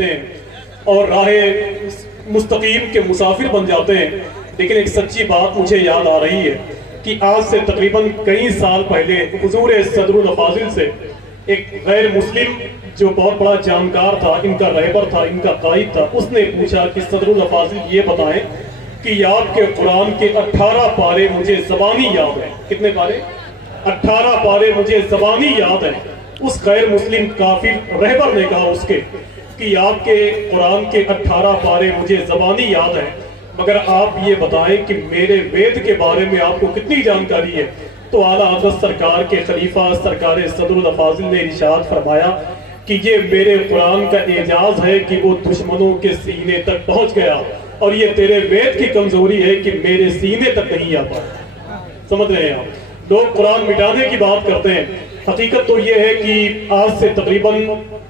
होते हैं और राहे मुस्तकीम के मुसाफिर बन जाते हैं। लेकिन एक सच्ची बात मुझे याद आ रही है कि आज से तकरीबन कई साल पहले हुजूर सदरुल अफाजिल से एक गैर मुस्लिम जो बहुत बड़ा जानकार था, इनका रहबर था, इनका कायद था, उसने पूछा कि सदरुल अफाजिल ये बताएं कि आपके कुरान के 18 पारे मुझे ज़बानी याद है। कितने पारे? 18 पारे मुझे ज़बानी याद है। उस गैर मुस्लिम काफिर रहबर ने कहा उसके कि आपके कुरान के 18 पारे मुझे ज़बानी याद है, मगर आप ये बताएं कि मेरे वेद के बारे में आपको कितनी जानकारी है। तो आला हज़रत सरकार के खलीफा सरकार सदरुल अफाजिल ने इरशाद फरमाया कि ये मेरे कुरान का एजाज है कि वो दुश्मनों के सीने तक पहुंच गया, और ये तेरे वेद की कमजोरी है कि मेरे सीने तक नहीं आ पाया। समझ रहे हैं आप? लोग कुरान मिटाने की बात करते हैं, हकीकत तो ये है कि आज से तकरीबन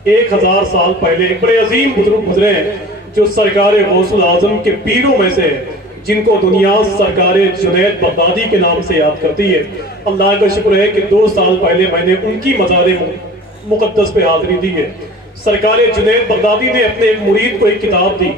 1000 साल पहले एक बड़े अजीम बुजुर्ग गुजरे हैं जो सरकार गौसुल आजम के पीरों में से है, जिनको दुनिया सरकार जुनैद बगदादी के नाम से याद करती है। अल्लाह का शुक्र है कि 2 साल पहले मैंने उनकी मज़ार मुक़द्दस पे हाज़िरी दी है। सरकार जुनैद बगदादी ने अपने एक मुरीद को एक किताब दी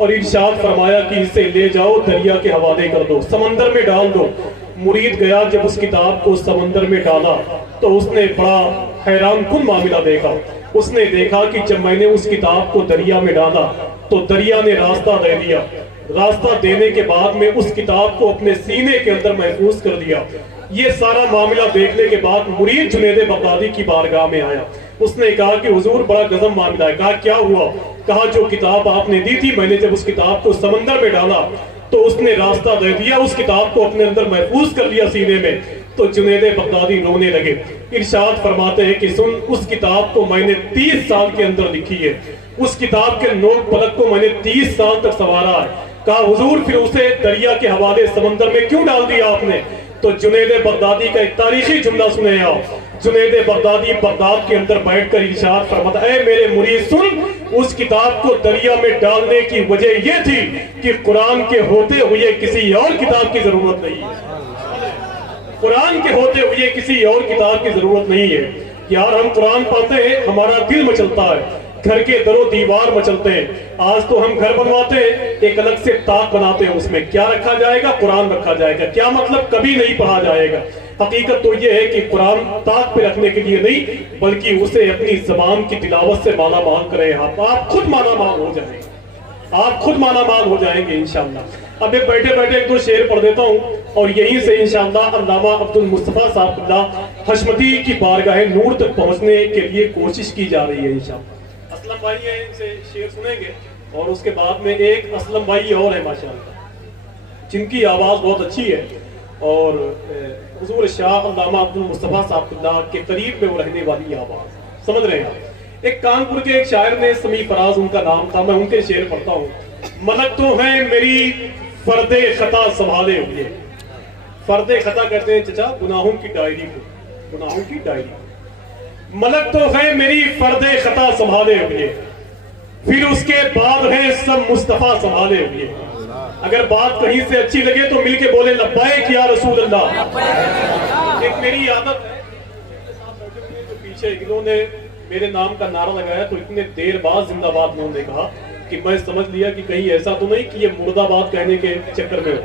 और इरशाद फरमाया कि इसे ले जाओ, दरिया के हवाले कर दो, समंदर में डाल दो। मुरीद गया, जब उस किताब को समंदर में डाला तो उसने बड़ा हैरान कुन मामला देखा। उसने देखा कि जब मैंने उस किताब को दरिया में डाला तो दरिया ने रास्ता दे दिया। रास्ता देने के बाद में उस किताब को अपने सीने के अंदर महफूज कर दिया। ये सारा मामला देखने के बाद मुरीद जुनैद बगदादी की बारगाह में आया। उसने कहा कि हुजूर बड़ा गजब मामला है। कहा क्या हुआ? कहा जो किताब आपने दी थी, मैंने जब उस किताब को समंदर में डाला तो उसने रास्ता दे दिया, उस किताब को अपने अंदर महफूज कर लिया सीने में। तो जुनैद बगदादी रोने लगे। इरशाद फरमाते हैं कि सुन, उस किताब को मैंने 30 साल के अंदर लिखी है, उस किताब के नोक पलक को मैंने 30 साल तक संवारा है। कहा हुजूर फिर उसे दरिया के हवाले समंदर में क्यों डाल दिया आपने? तो जुनैद बगदादी का एक तारीखी जुमला सुने आप। जुनैद बगदादी बगदाद के अंदर बैठकर इरशाद फरमाता है, मेरे मुरीद सुन, उस किताब को दरिया में डालने की वजह यह थी कि कुरान के होते हुए किसी और किताब की जरूरत नहीं है। कुरान के होते हुए किसी और किताब की जरूरत नहीं है। यार हम कुरान पढ़ते हैं, हमारा दिल मचलता है, घर के दरो दीवार मचलते हैं। आज तो हम घर बनवाते हैं, एक अलग से ताक बनाते हैं, उसमें क्या रखा जाएगा? कुरान रखा जाएगा। क्या मतलब? कभी नहीं पढ़ा जाएगा। हकीकत तो यह है कि कुरान ताक पे रखने के लिए नहीं, बल्कि उसे अपनी जबान की तिलावत से माला माल करें। आप खुद माला माल हो जाएंगे, आप खुद माला माल हो जाएंगे इंशाअल्लाह। अब बैठे बैठे एक दो शेर पढ़ देता हूँ और यहीं से इंशाअल्लाह अल्लामा अब्दुल मुस्तफा साहब हशमती की बारगाह नूर तक पहुंचने के लिए कोशिश की जा रही है इंशाअल्लाह। असलम भाई है, इनसे शेर सुनेंगे और उसके बाद में एक असलम भाई और है माशाअल्लाह, जिनकी आवाज बहुत अच्छी है और हुजूर शाह अल्लामा अब्दुल मुस्तफा साहब के करीब में वो रहने वाली आवाज। समझ रहे हैं? एक कानपुर के एक शायर ने, समी फराज उनका नाम था, मैं उनके शेर पढ़ता हूँ। मलक तो है मेरी फर्दे खता संभाले हुए। फर्दे खता कहते हैं चचा गुनाहों की डायरी को, गुनाहों की डायरी। मलक तो है मेरी फर्दे खता संभाले हुए, फिर उसके बाद है सब मुस्तफा संभाले हुए। अगर बात कहीं से अच्छी लगे तो मिलके बोले लब्बाइक या रसूल अल्लाह। एक मेरी आदत है, तो पीछे इन्होंने मेरे नाम का नारा लगाया तो इतने देर बाद जिंदाबाद उन्होंने कहा कि मैं समझ लिया कि कहीं ऐसा तो नहीं कि ये मुर्दाबाद कहने के चक्कर में हो।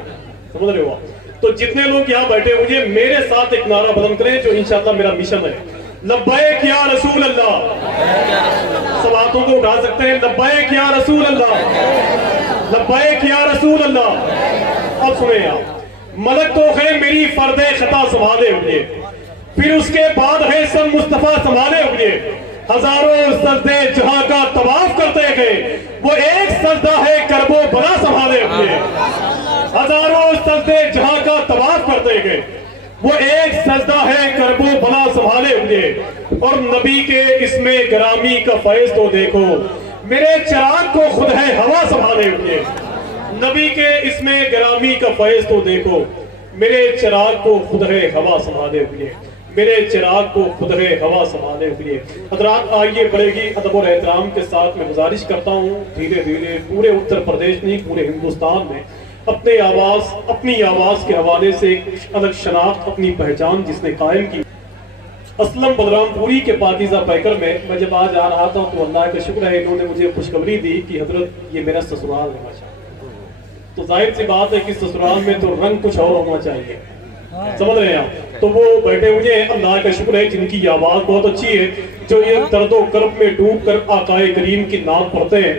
समझ रहे हो? तो जितने लोग यहाँ बैठे हुए मेरे साथ एक नारा बुलंद करें जो इंशाअल्लाह मेरा मिशन है, लब्बाइक या रसूल अल्लाह। सब हाथों को उठा सकते हैं, लब्बाइक या रसूल अल्लाह, लब्बाइक या रसूल अल्लाह। अब सुने आप, मलक तो है मेरी फर्दे खता संभाले हुए, फिर उसके बाद है सब मुस्तफा संभाले हुए। हजारों सजदे जहां का तवाफ करते गए, वो एक सजदा है करबो बला संभाले हुए। हजारों सजदे जहां का तवाफ करते गए, वो एक सजदा है करबो बला संभाले हुए। और नबी के इसमें ग्रामी का फैज तो देखो, मेरे चिराग को खुद है हवा संभाले हुए। नबी के इसमें ग्रामी का फैज तो देखो, मेरे चिराग को खुद है हवा संभाले हुए, मेरे चिराग को खुद है हवा संभाले हुए। हजरात आइए बढ़ेगी अदब और एहतराम के साथ मैं गुजारिश करता हूँ, धीरे धीरे पूरे उत्तर प्रदेश नहीं पूरे हिंदुस्तान में अपनी आवाज के हवाले से एक अलग शनाख्त, अपनी पहचान जिसने कायम की। असलम बलरामपुरी के पाकीज़ा पैकर में मैं जब आज आ रहा था तो अल्लाह का शुक्र है इन्होंने मुझे खुशखबरी दी कि हजरत ये मेरा ससुराल है माशा। तो जाहिर सी बात है कि ससुराल में तो रंग कुछ और होना चाहिए, समझ रहे हैं आप। तो वो बैठे हुए हैं, अल्लाह का शुक्र है जिनकी आवाज़ बहुत अच्छी है, जो ये दर्दो कर्ब में डूब कर आकाए करीम की नात पढ़ते हैं।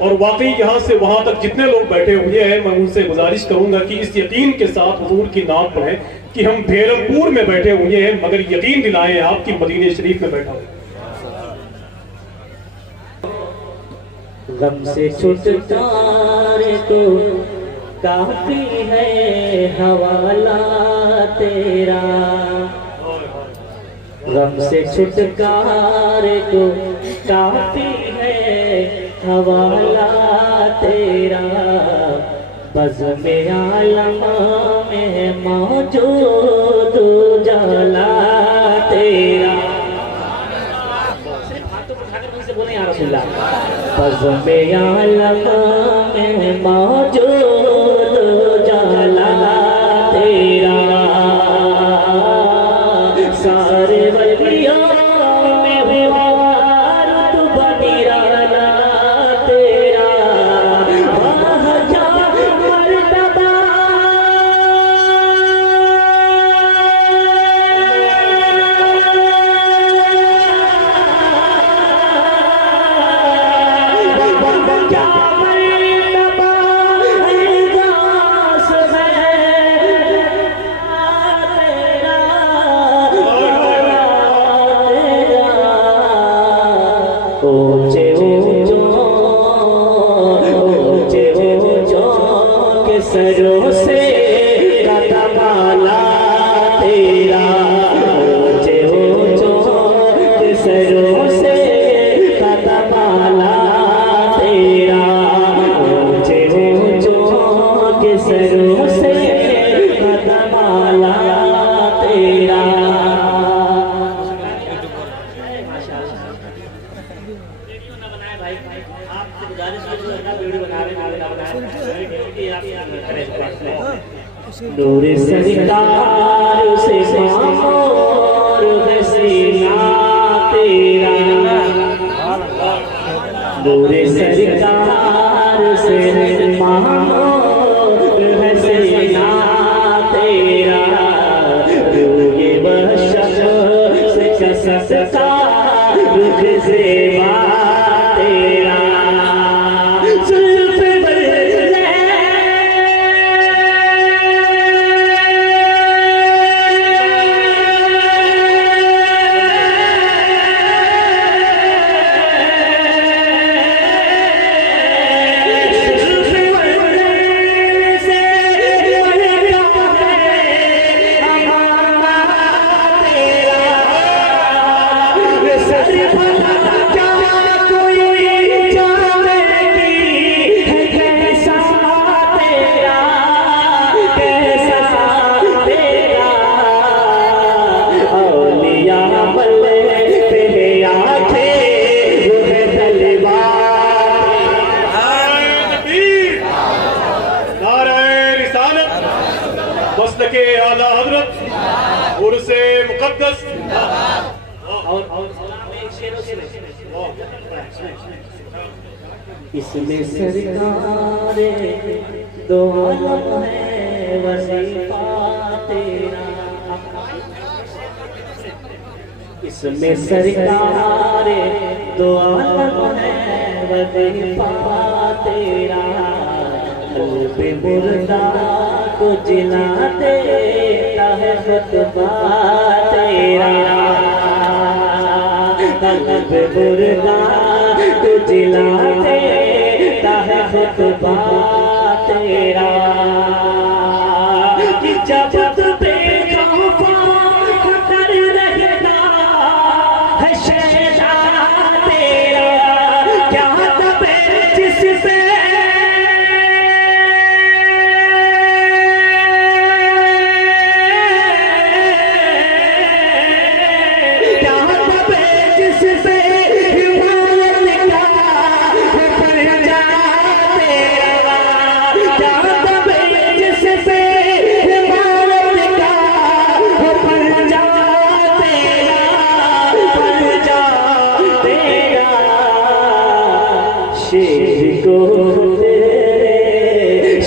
और वाकई यहाँ से वहाँ तक जितने लोग बैठे हुए हैं मैं उनसे गुजारिश करूंगा कि इस यकीन के साथ हुजूर की नात पढ़ें कि हम भेरमपुर में बैठे हुए हैं, मगर यकीन दिलाएं आपकी मदीने शरीफ में बैठा हूँ। गम से छुटकारे को काफी है हवाला तेरा, गम से छुटकारे को काफी है हवाला तेरा, बज़्म-ए आलमा में मौजूद उजाला तेरा। सिर्फ हाथों को उठाकर मुझसे बोले या रसूल अल्लाह, बज़्म-ए आलमा में मौजूद उजाला तेरा, सारे वलियों सरों से कदमाला तेरा, ऊंचे ऊंचे सरों से कदमाला तेरा, ऊंचे ऊंचे सरों से कदमाला तेरा। नूर सरकार से मामूर हसीना तेरा, नूर सरकार से मामूर हसीना तेरा, रूए बशर से कसका रुख सेवा तेरा। के आला हजरत उर्से मुकद्दस इसमें सरकारे दो आलम है वजीफा तेरा, इसमें सरकारे दो आलम है वजीफा तेरा, कल्बे मुर्दा को जिला देता है खुतबा तेरा, कल्बे मुर्दा को जिला देता है खुतबा तेरा। कि जब पे खौफा खतर रहता है शहदा तेरा, क्या तबे जिससे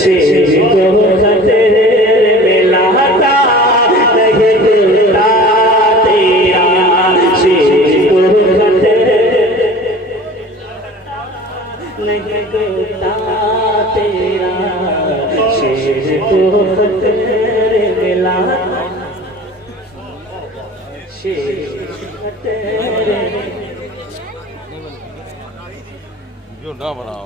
शेर को खतरे में लाता नहीं देता तेरा, शेर को खतरे नहीं देता तेरा, शेर को खतरे में लाता शेर खतरे जो ना बनाओ